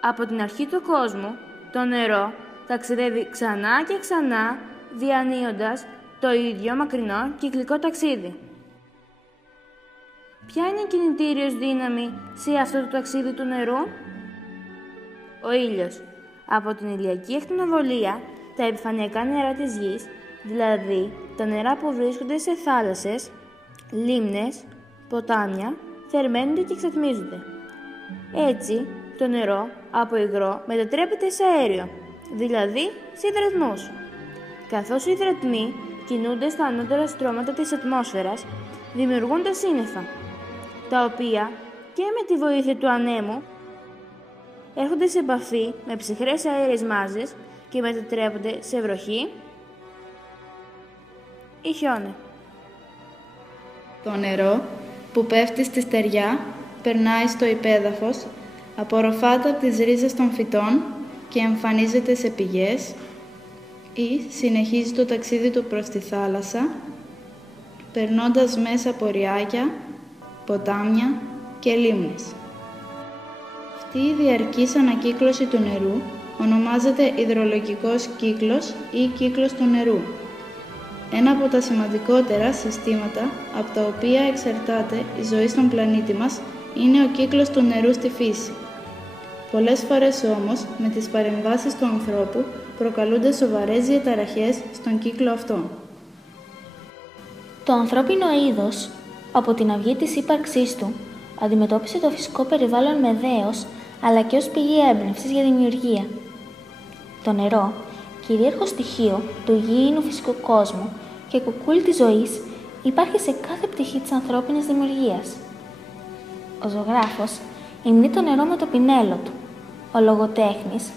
Από την αρχή του κόσμου, το νερό ταξιδεύει ξανά και ξανά, διανύοντας το ίδιο μακρινό κυκλικό ταξίδι. Ποια είναι η κινητήριος δύναμη σε αυτό το ταξίδι του νερού? Ο ήλιος. Από την ηλιακή ακτινοβολία, τα επιφανειακά νερά της γης, δηλαδή τα νερά που βρίσκονται σε θάλασσες, λίμνες, ποτάμια, θερμαίνονται και εξατμίζονται. Έτσι, το νερό από υγρό μετατρέπεται σε αέριο, δηλαδή σε υδρατμούς. Καθώς οι υδρατμοί κινούνται στα ανώτερα στρώματα της ατμόσφαιρας, δημιουργούνται σύννεφα, τα οποία και με τη βοήθεια του ανέμου έρχονται σε επαφή με ψυχρές αέριες μάζες και μετατρέπονται σε βροχή ή χιόνι. Το νερό που πέφτει στη στεριά περνάει στο υπέδαφος, απορροφάται από τις ρίζες των φυτών και εμφανίζεται σε πηγές ή συνεχίζει το ταξίδι του προς τη θάλασσα, περνώντας μέσα από ριάκια, ποτάμια και λίμνες. Αυτή η διαρκής ανακύκλωση του νερού ονομάζεται υδρολογικός κύκλος ή κύκλος του νερού. Ένα από τα σημαντικότερα συστήματα από τα οποία εξαρτάται η ζωή στον πλανήτη μας είναι ο κύκλος του νερού στη φύση. Πολλές φορές όμως, με τις παρεμβάσεις του ανθρώπου, προκαλούνται σοβαρές διαταραχές στον κύκλο αυτό. Το ανθρώπινο είδος, από την αυγή της ύπαρξής του, αντιμετώπισε το φυσικό περιβάλλον με δέος, αλλά και ως πηγή έμπνευσης για δημιουργία. Το νερό, κυρίαρχο στοιχείο του γήινου φυσικού κόσμου και κουκούλι της ζωής, υπάρχει σε κάθε πτυχή της ανθρώπινης δημιουργίας. Ο ζωγράφος υμνεί το νερό με το πινέλο του, ο λογοτέχνης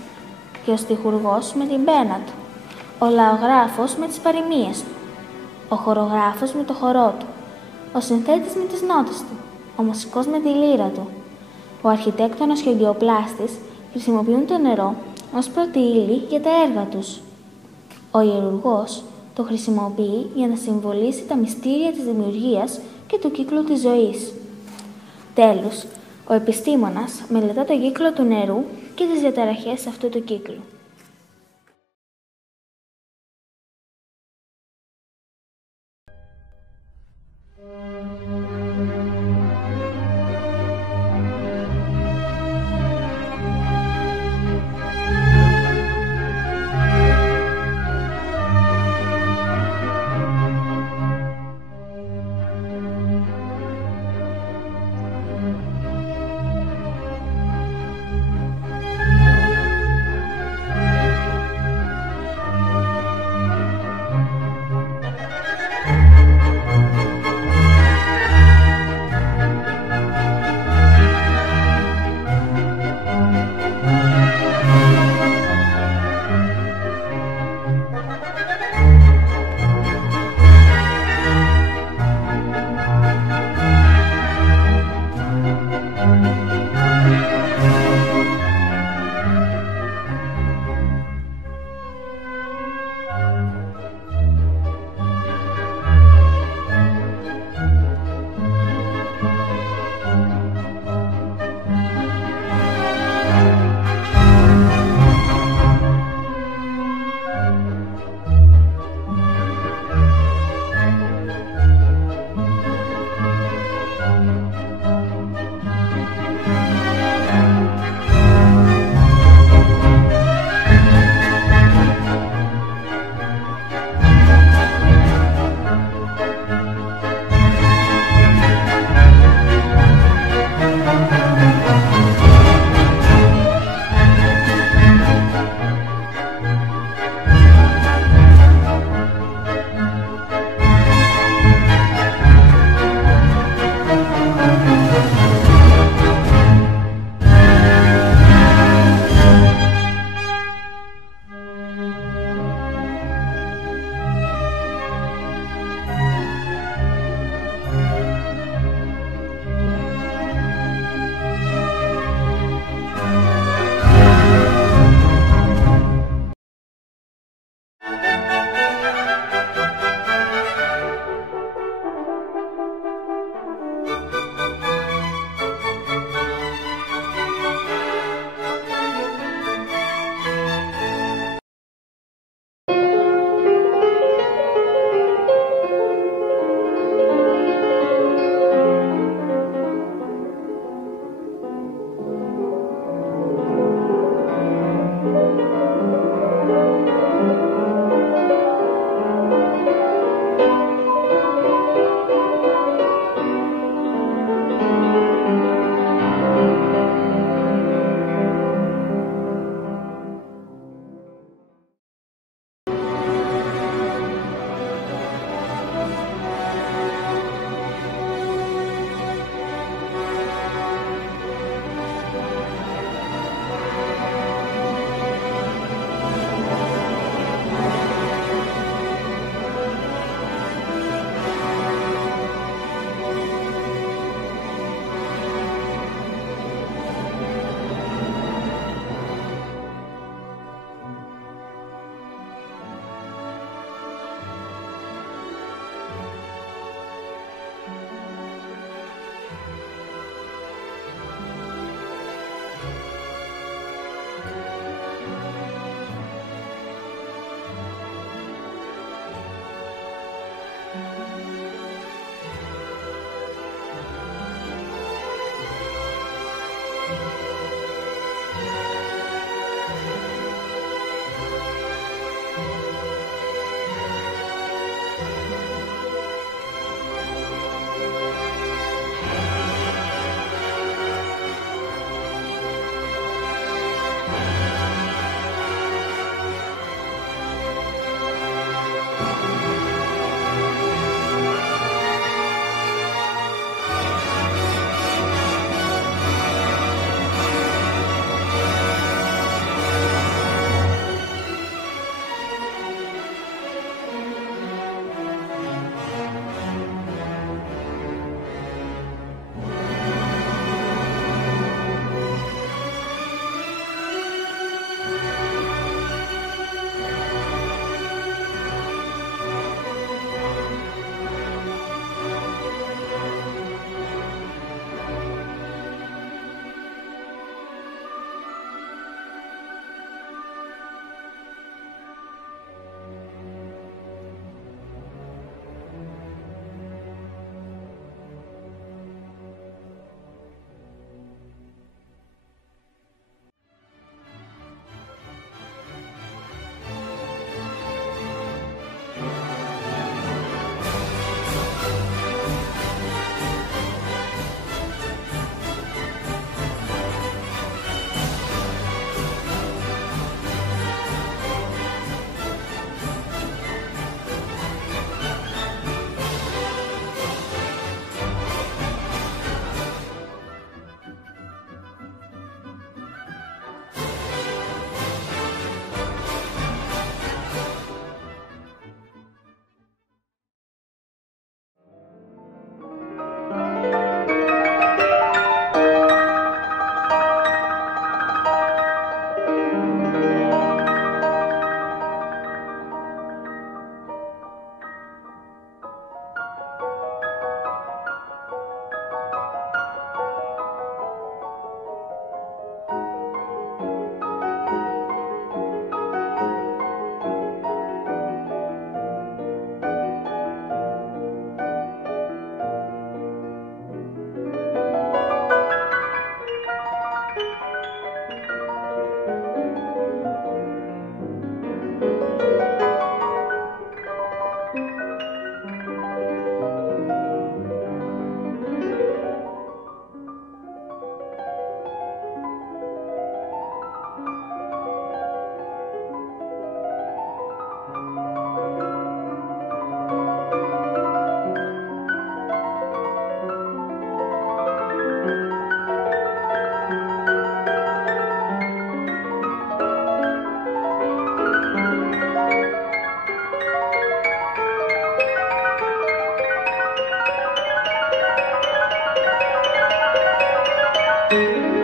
και ο στιχουργός με την πένα του, ο λαογράφος με τις παροιμίες του, ο χορογράφος με το χορό του, ο συνθέτης με τις νότες του, ο μουσικός με τη λύρα του, ο αρχιτέκτονας και ο γεωπλάστης χρησιμοποιούν το νερό ως πρώτη ύλη για τα έργα τους. Ο ιερουργός το χρησιμοποιεί για να συμβολήσει τα μυστήρια της δημιουργίας και του κύκλου της ζωής. Τέλος, ο επιστήμονας μελετά το κύκλο του νερού και τις διαταραχές αυτού του κύκλου. Thank you.